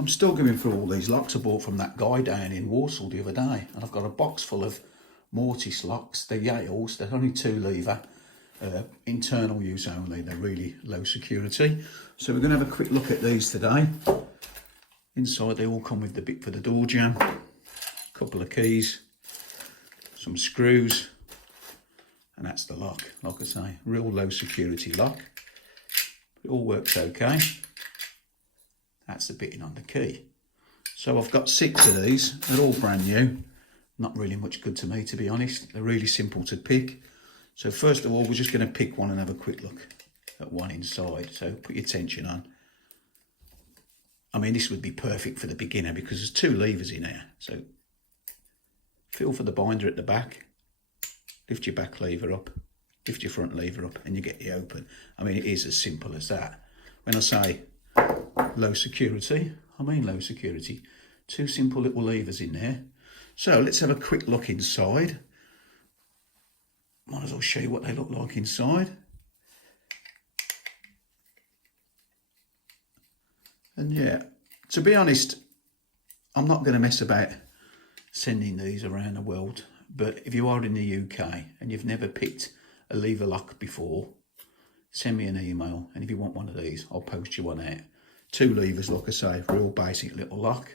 I'm still going through all these locks I bought from that guy down in Warsaw the other day, and I've got a box full of Mortice locks. They're Yales, they're only 2 lever, internal use only, they're really low security. So we're going to have a quick look at these today. Inside they all come with the bit for the door jamb, a couple of keys, some screws, and that's the lock. Like I say, real low security lock. It all works okay. That's the bitting on the key. So I've got 6 of these. They're all brand new. Not really much good to me, to be honest. They're really simple to pick. So first of all, we're just going to pick one and have a quick look at one inside. So put your tension on. I mean, this would be perfect for the beginner because there's 2 levers in here. So feel for the binder at the back. Lift your back lever up. Lift your front lever up and you get the open. I mean, it is as simple as that. When I say low security, I mean low security. 2 simple little levers in there. So let's have a quick look inside. Might as well show you what they look like inside. And yeah, to be honest, I'm not going to mess about sending these around the world. But if you are in the UK and you've never picked a lever lock before, send me an email. And if you want one of these, I'll post you one out. 2 levers, like I say, real basic little lock.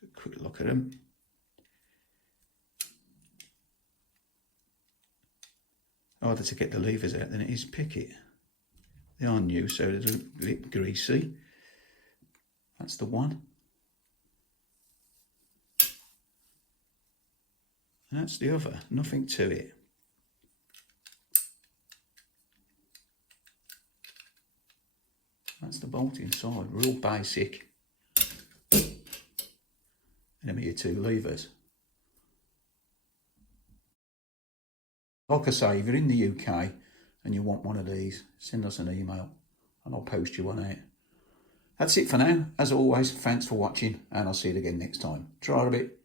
A quick look at them. Harder to get the levers out than it is pick it. They are new, so they're a bit greasy. That's the one. And that's the other, nothing to it. That's the bolt inside, real basic. And them are your 2 levers. Like I say, if you're in the UK and you want one of these, send us an email and I'll post you one out. That's it for now. As always, thanks for watching and I'll see you again next time. Try a bit.